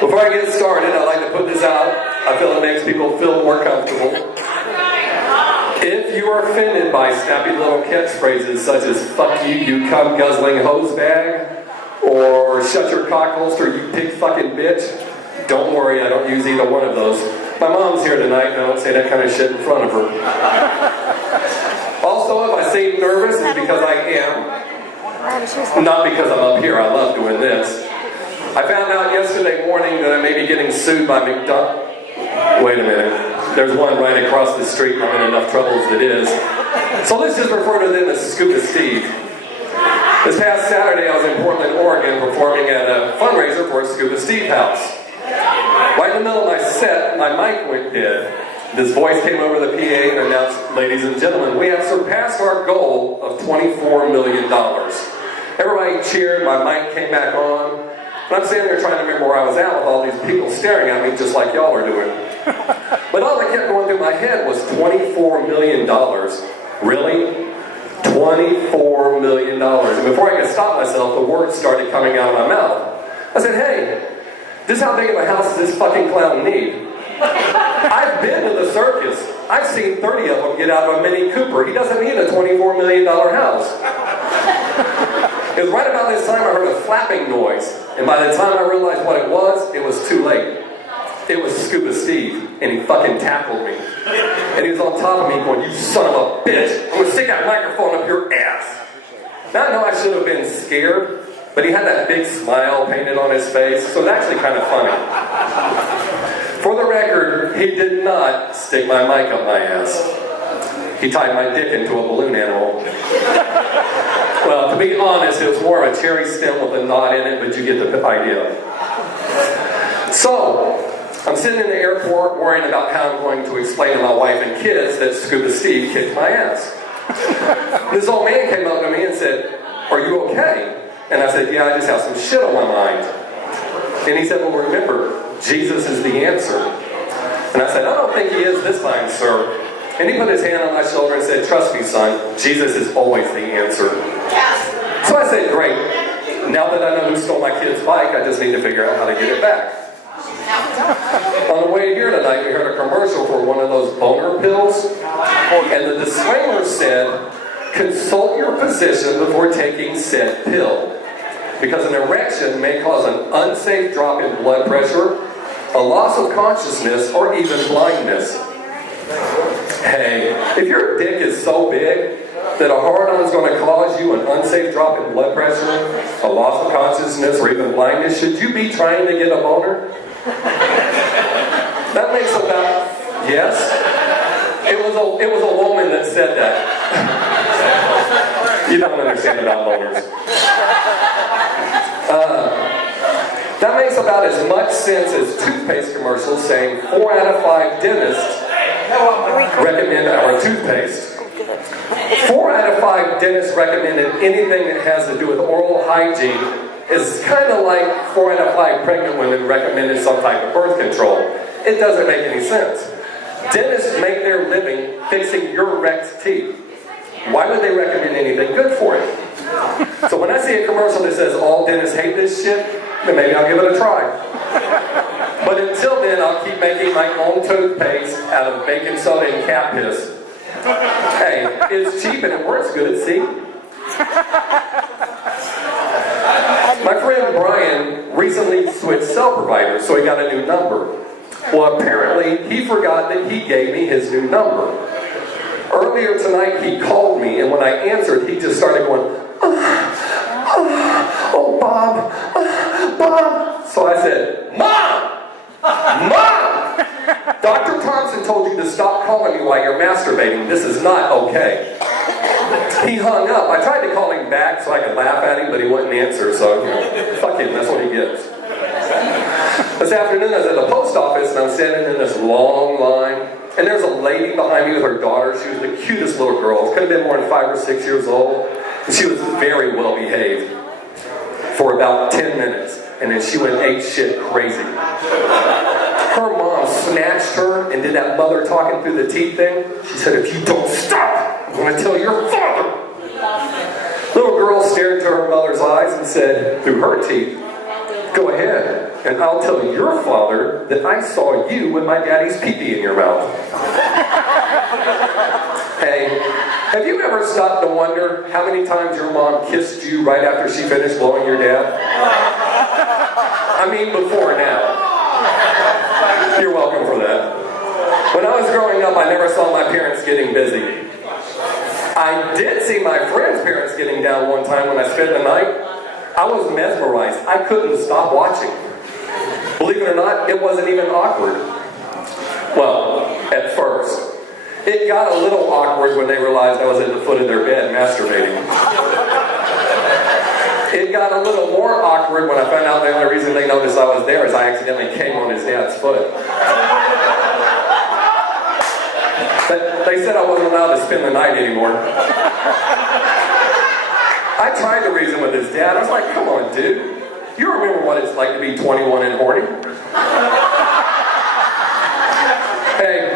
Before I get started, I'd like to put this out. I feel it makes people feel more comfortable. If you are offended by snappy little catchphrases such as "fuck you, you cum guzzling hose bag," or "shut your cock holster, you pig fucking bitch," don't worry, I don't use either one of those. My mom's here tonight, and I don't say that kind of shit in front of her. Also, if I seem nervous, it's because I am. Not because I'm up here, I love doing this. I found out yesterday morning that I may be getting sued by McDonald's. Wait a minute. There's one right across the street. I'm in enough trouble as it is. So let's just refer to them as Scuba Steve. This past Saturday, I was in Portland, Oregon, performing at a fundraiser for a Scuba Steve house. Right in the middle of my set, my mic went dead. This voice came over the PA and announced, "Ladies and gentlemen, we have surpassed our goal of $24 million. Everybody cheered, my mic came back on. And I'm standing there trying to remember where I was at with all these people staring at me just like y'all are doing. But all that kept going through my head was $24 million. Really? $24 million. And before I could stop myself, the words started coming out of my mouth. I said, "Hey, this is how big of a house does this fucking clown need? I've been to the circus. I've seen 30 of them get out of a Mini Cooper. He doesn't need a $24 million house." It was right about this time I heard a flapping noise. And by the time I realized what it was too late. It was Scuba Steve, and he fucking tackled me. And he was on top of me going, "You son of a bitch, I'm gonna stick that microphone up your ass." Now I know I should have been scared, but he had that big smile painted on his face, so it's actually kind of funny. For the record, he did not stick my mic up my ass. He tied my dick into a balloon animal. Well, to be honest, it was more of a cherry stem with a knot in it, but you get the idea. So, I'm sitting in the airport worrying about how I'm going to explain to my wife and kids that Scuba Steve kicked my ass. This old man came up to me and said, "Are you okay?" And I said, "Yeah, I just have some shit on my mind." And he said, "Well, remember, Jesus is the answer." And I said, "I don't think he is this time, sir." And he put his hand on my shoulder and said, "Trust me, son, Jesus is always the answer." So I said, "Great. Now that I know who stole my kid's bike, I just need to figure out how to get it back." On the way here tonight, we heard a commercial for one of those boner pills. And the disclaimer said, "Consult your physician before taking said pill, because an erection may cause an unsafe drop in blood pressure, a loss of consciousness, or even blindness." Hey, if your dick is so big that a hard-on is going to cause you an unsafe drop in blood pressure, a loss of consciousness, or even blindness, should you be trying to get a boner? That makes about... Yes? It was a woman that said that. You don't understand about boners. That makes about as much sense as toothpaste commercials saying 4 out of 5 dentists recommend our toothpaste. 4 out of 5 dentists recommended anything that has to do with oral hygiene is kind of like 4 out of 5 pregnant women recommended some type of birth control. It doesn't make any sense. Dentists make their living fixing your wrecked teeth. Why would they recommend anything good for it? So when I see a commercial that says all dentists hate this shit, then maybe I'll give it a try. But until then, I'll keep making my own toothpaste out of baking soda and cat piss. Hey, it's cheap and it works good, see? My friend Brian recently switched cell providers, so he got a new number. Well, apparently, he forgot that he gave me his new number. Earlier tonight, he called me, and when I answered, he just started going, "Oh, Bob, Bob." So I said, "Mom! Mom! Dr. Thompson told you to stop calling me while you're masturbating. This is not okay." He hung up. I tried to call him back so I could laugh at him, but he wouldn't answer, so, fuck him, that's what he gets. This afternoon, I was at the post office, and I'm standing in this long line, and there's a lady behind me with her daughter. She was the cutest little girl. Could have been more than 5 or 6 years old. And she was very well behaved for about 10 minutes, and then she went ape shit crazy. Her mom snatched her and did that mother talking through the teeth thing. She said, "If you don't stop, I'm going to tell your father." Little girl stared into her mother's eyes and said, through her teeth, "Go ahead." And I'll tell your father that I saw you with my daddy's pee-pee in your mouth. Hey, have you ever stopped to wonder how many times your mom kissed you right after she finished blowing your dad? I mean, before now. You're welcome for that. When I was growing up, I never saw my parents getting busy. I did see my friends' parents getting down one time when I spent the night. I was mesmerized. I couldn't stop watching. Believe it or not, it wasn't even awkward. Well, at first. It got a little awkward when they realized I was at the foot of their bed masturbating. It got a little more awkward when I found out the only reason they noticed I was there is I accidentally came on his dad's foot. They said I wasn't allowed to spend the night anymore. I tried to reason with his dad. I was like, come on, dude. You remember what it's like to be 21 and horny? Hey,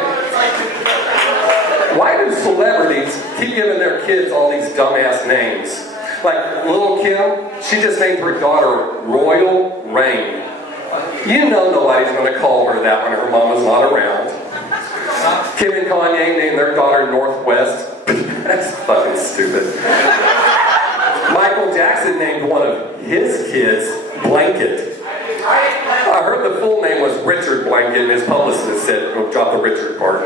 why do celebrities keep giving their kids all these dumbass names? Like little Kim, she just named her daughter Royal Rain. You know nobody's going to call her that when her mama's not around. Kim and Kanye named their daughter Northwest. That's fucking stupid. Michael Jackson named one of his kids Blanket. I heard the full name was Richard Blanket, and his publicist said, "Don't drop the Richard part."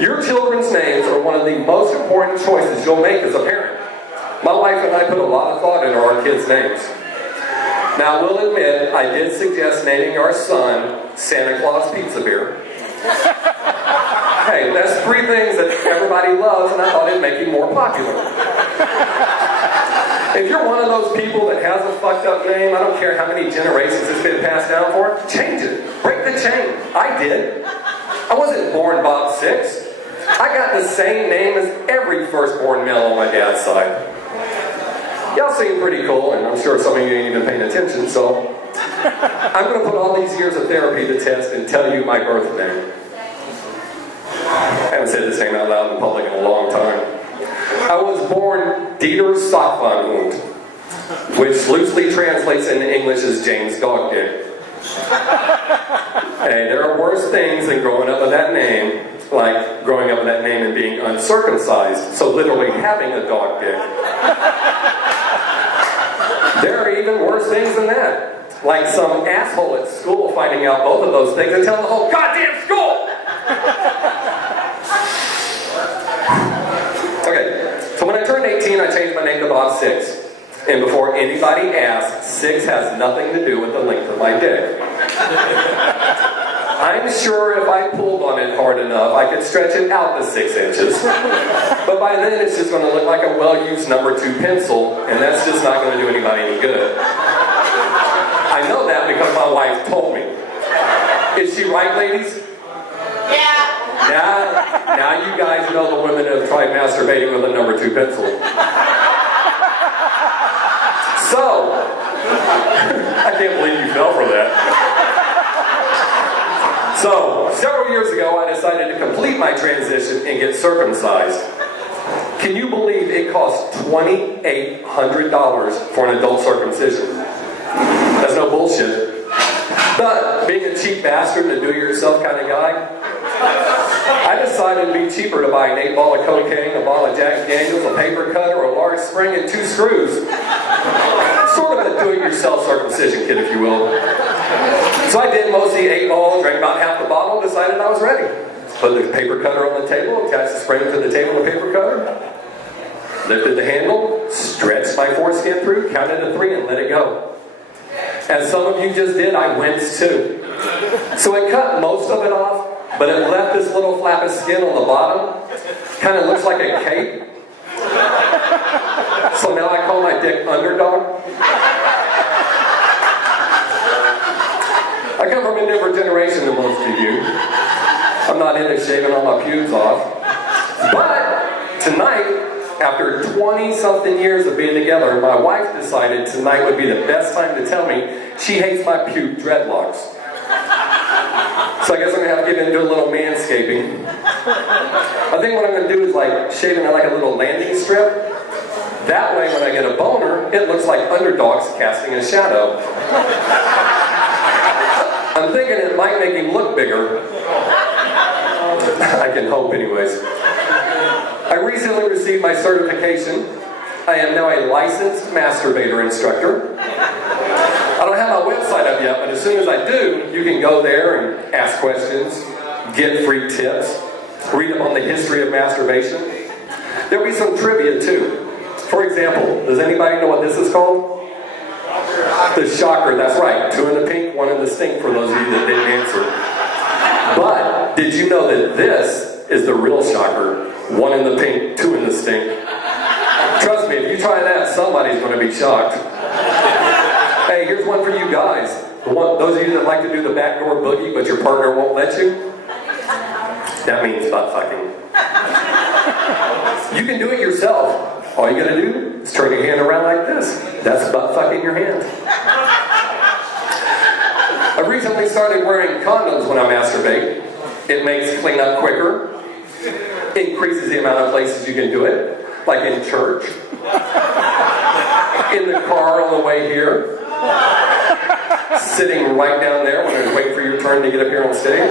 Your children's names are one of the most important choices you'll make as a parent. My wife and I put a lot of thought into our kids' names. Now, we'll admit, I did suggest naming our son Santa Claus Pizza Beer. Hey, that's 3 things that everybody loves, and I thought it'd make him more popular. If you're one of those people that has a fucked up name, I don't care how many generations it's been passed down for, change it. Break the chain. I did. I wasn't born Bobb Sixx. I got the same name as every firstborn male on my dad's side. Y'all seem pretty cool, and I'm sure some of you ain't even paying attention, so I'm going to put all these years of therapy to test and tell you my birth name. I haven't said this name out loud in public in a long time. I was born Dieter Sockvanhund, which loosely translates into English as James Dog Dick. Hey, there are worse things than growing up with that name, like growing up with that name and being uncircumcised, so literally having a dog dick. There are even worse things than that, like some asshole at school finding out both of those things and telling the whole goddamn school! Okay, so when I turned 18, I changed my name to Bobb Sixx. And before anybody asks, Sixx has nothing to do with the length of my dick. I'm sure if I pulled on it hard enough, I could stretch it out to 6 inches. But by then, it's just going to look like a well-used number 2 pencil, and that's just not going to do anybody any good. I know that because my wife told me. Is she right, ladies? Yeah. Now you guys know the women that have tried masturbating with a number 2 pencil. So, I can't believe you fell for that. So, several years ago, I decided to complete my transition and get circumcised. Can you believe it cost $2,800 for an adult circumcision? That's no bullshit. But, being a cheap bastard and a do-it-yourself kind of guy, I decided it'd be cheaper to buy an 8-ball of cocaine, a ball of Jack Daniels, a paper cutter, a large spring, and 2 screws. Sort of a do-it-yourself circumcision kit, if you will. So I did most of the 8-ball, drank about half the bottle, decided I was ready. Put the paper cutter on the table, attached the spring to the table with the paper cutter, lifted the handle, stretched my foreskin through, counted to 3, and let it go. As some of you just did, I winced too. So I cut most of it off, but it left this little flap of skin on the bottom. Kind of looks like a cape. So now I call my dick Underdog. I come from a different generation than most of you. I'm not into shaving all my pubes off. But tonight, after 20-something years of being together, my wife decided tonight would be the best time to tell me she hates my pube dreadlocks. So I guess I'm going to have to get into a little manscaping. I think what I'm going to do is like shaving it like a little landing strip. That way when I get a boner, it looks like Underdog's casting a shadow. I am now a licensed masturbator instructor. I don't have my website up yet, but as soon as I do, you can go there and ask questions, get free tips, read up on the history of masturbation. There'll be some trivia too. For example, does anybody know what this is called? The shocker, that's right. 2 in the pink, 1 in the stink for those of you that didn't answer. But did you know that this is the real shocker? 1 in the pink, 2 in the stink. Trust me, if you try that, somebody's going to be shocked. Hey, here's one for you guys. Those of you that like to do the backdoor boogie, but your partner won't let you. That means butt fucking. You can do it yourself. All you gotta do is turn your hand around like this. That's butt fucking your hand. I recently started wearing condoms when I masturbate. It makes cleanup quicker. Increases the amount of places you can do it. Like in church. In the car on the way here. Sitting right down there when I wait for your turn to get up here on stage.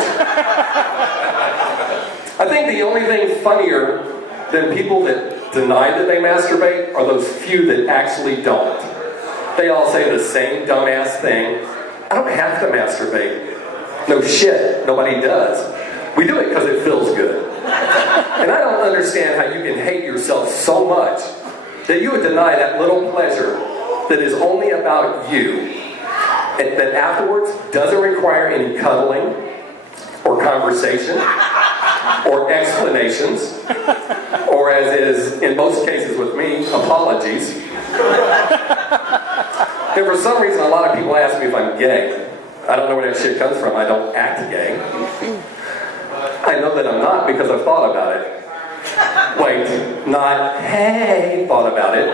I think the only thing funnier than people that deny that they masturbate are those few that actually don't. They all say the same dumbass thing. I don't have to masturbate. No shit, nobody does. We do it because it feels good. And I don't understand how you can hate yourself so much that you would deny that little pleasure that is only about you, and that afterwards doesn't require any cuddling or conversation or explanations, or as is in most cases with me, apologies. And for some reason, a lot of people ask me if I'm gay. I don't know where that shit comes from. I don't act gay. I know that I'm not because I've thought about it. Wait, not hey, thought about it.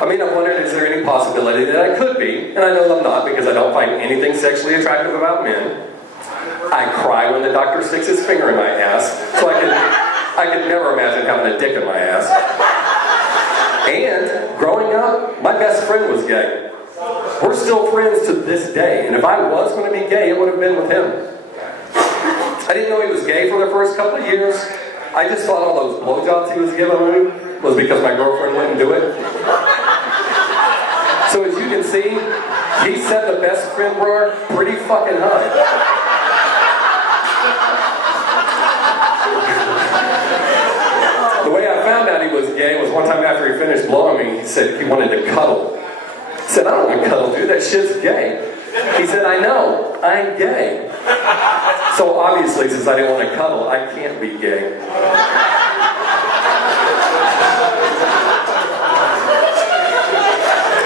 I mean, I've wondered, is there any possibility that I could be? And I know I'm not because I don't find anything sexually attractive about men. I cry when the doctor sticks his finger in my ass, so I could never imagine having a dick in my ass. And growing up, my best friend was gay. We're still friends to this day, and if I was going to be gay, it would have been with him. I didn't know he was gay for the first couple of years. I just thought all those blowjobs he was giving me was because my girlfriend wouldn't do it. So as you can see, he set the best friend bar pretty fucking high. The way I found out he was gay was one time after he finished blowing me, he said he wanted to cuddle. I said, I don't want to cuddle, dude, that shit's gay. He said, I know, I'm gay. So obviously, since I didn't want to cuddle, I can't be gay.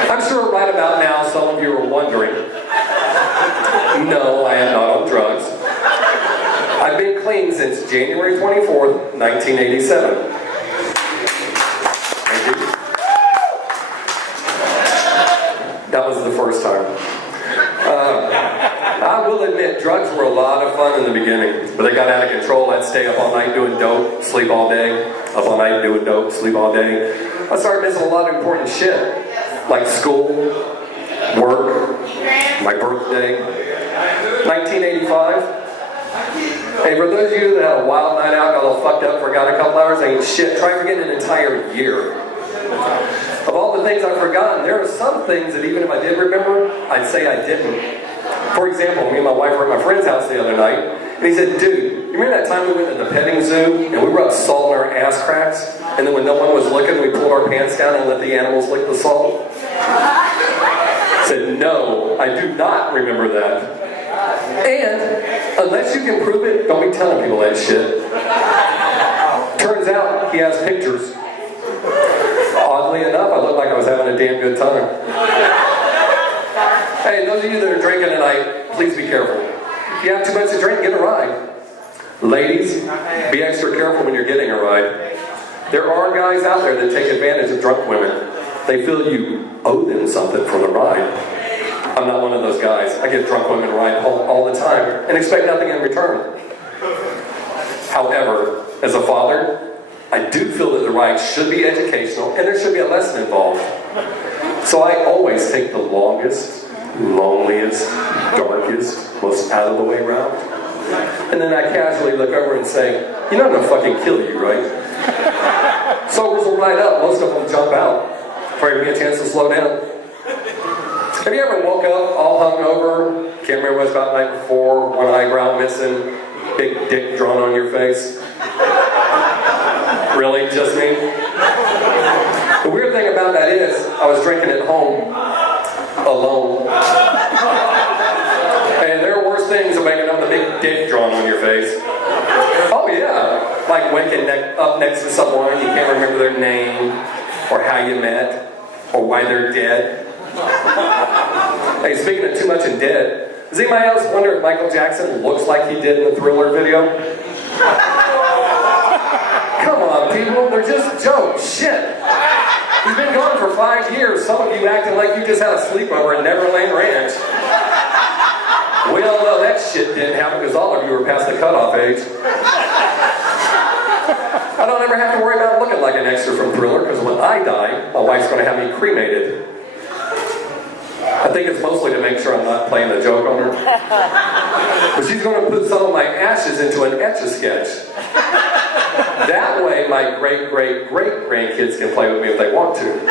I'm sure right about now, some of you are wondering, no, I am not on drugs. I've been clean since January 24th, 1987. Thank you. That was the first time. I will admit, drugs were a lot of fun in the beginning, but they got out of control. I'd stay up all night doing dope, sleep all day. Up all night doing dope, sleep all day. I started missing a lot of important shit, like school, work, my birthday. 1985. Hey, for those of you that had a wild night out, got all fucked up, forgot a couple hours, ain't shit. Try forgetting an entire year. Of all the things I've forgotten, there are some things that even if I did remember, I'd say I didn't. For example, me and my wife were at my friend's house the other night, and he said, dude, you remember that time we went to the petting zoo, and we rubbed salt in our ass cracks, and then when no one was looking, we pulled our pants down and let the animals lick the salt? I said, no, I do not remember that. And, unless you can prove it, don't be telling people that shit. Turns out, he has pictures. Oddly enough, I looked like I was having a damn good time. Hey, those of you that are drinking tonight, please be careful. If you have too much to drink, get a ride. Ladies, be extra careful when you're getting a ride. There are guys out there that take advantage of drunk women. They feel you owe them something for the ride. I'm not one of those guys. I give drunk women a ride all the time and expect nothing in return. However, as a father, I do feel that the ride should be educational and there should be a lesson involved. So I always take the longest, loneliest, darkest, most out of the way route. And then I casually look over and say, you know I'm gonna fucking kill you, right? Sobers will ride up, most of them jump out. Pray for me a chance to slow down. Have you ever woke up all hungover? Can't remember what it was about the night before. One eyebrow missing. Big dick drawn on your face. Really? Just me? The weird thing about that is, I was drinking at home, alone. And there are worse things than waking up with a big dick drawn on your face. Oh yeah. Like waking up next to someone, you can't remember their name, or how you met, or why they're dead. Hey, speaking of too much and dead, does anybody else wonder if Michael Jackson looks like he did in the Thriller video? Come on, people, they're just jokes. Shit. He's been gone for 5 years. Some of you acting like you just had a sleepover at Neverland Ranch. We all know that shit didn't happen because all of you were past the cutoff age. I don't ever have to worry about looking like an extra from Thriller because when I die, my wife's going to have me cremated. I think it's mostly to make sure I'm not playing a joke on her. But she's going to put some of my ashes into an Etch-a-Sketch. That way my great-great-great-grandkids can play with me if they want to.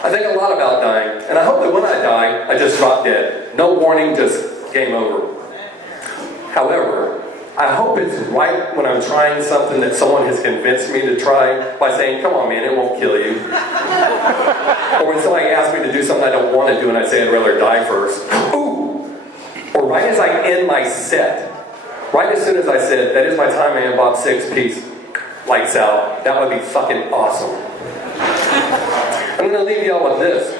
I think a lot about dying, and I hope that when I die, I just drop dead. No warning, just game over. However, I hope it's right when I'm trying something that someone has convinced me to try by saying, come on man, it won't kill you. Or when somebody asks me to do something I don't want to do and I say I'd rather die first. Ooh! Or right as I end my set, right as soon as I said, that is my time man, Bobb, Sixx, peace, lights out, that would be fucking awesome. I'm going to leave y'all with this.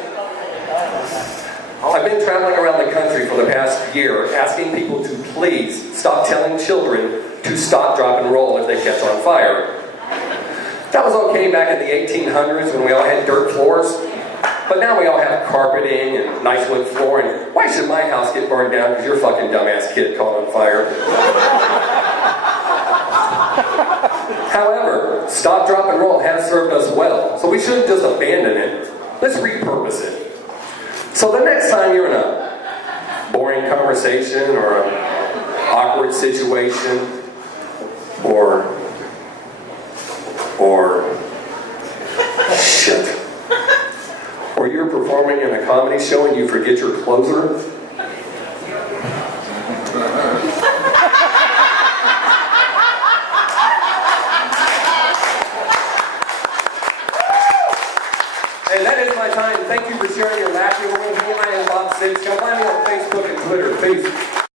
I've been traveling around the country for the past year asking people to please stop telling children to stop, drop, and roll if they catch on fire. That was okay back in the 1800s when we all had dirt floors, but now we all have carpeting and nice wood flooring. Why should my house get burned down because your fucking dumbass kid caught on fire? However, stop, drop, and roll has served us well, so we shouldn't just abandon it. Let's repurpose it. So the next time you're in a boring conversation or an awkward situation or shit, or you're performing in a comedy show and you forget your closer, and that is my time. Thank you for sharing your laughter with me. I am Bobb Sixx. Come find me on Facebook and Twitter. Peace.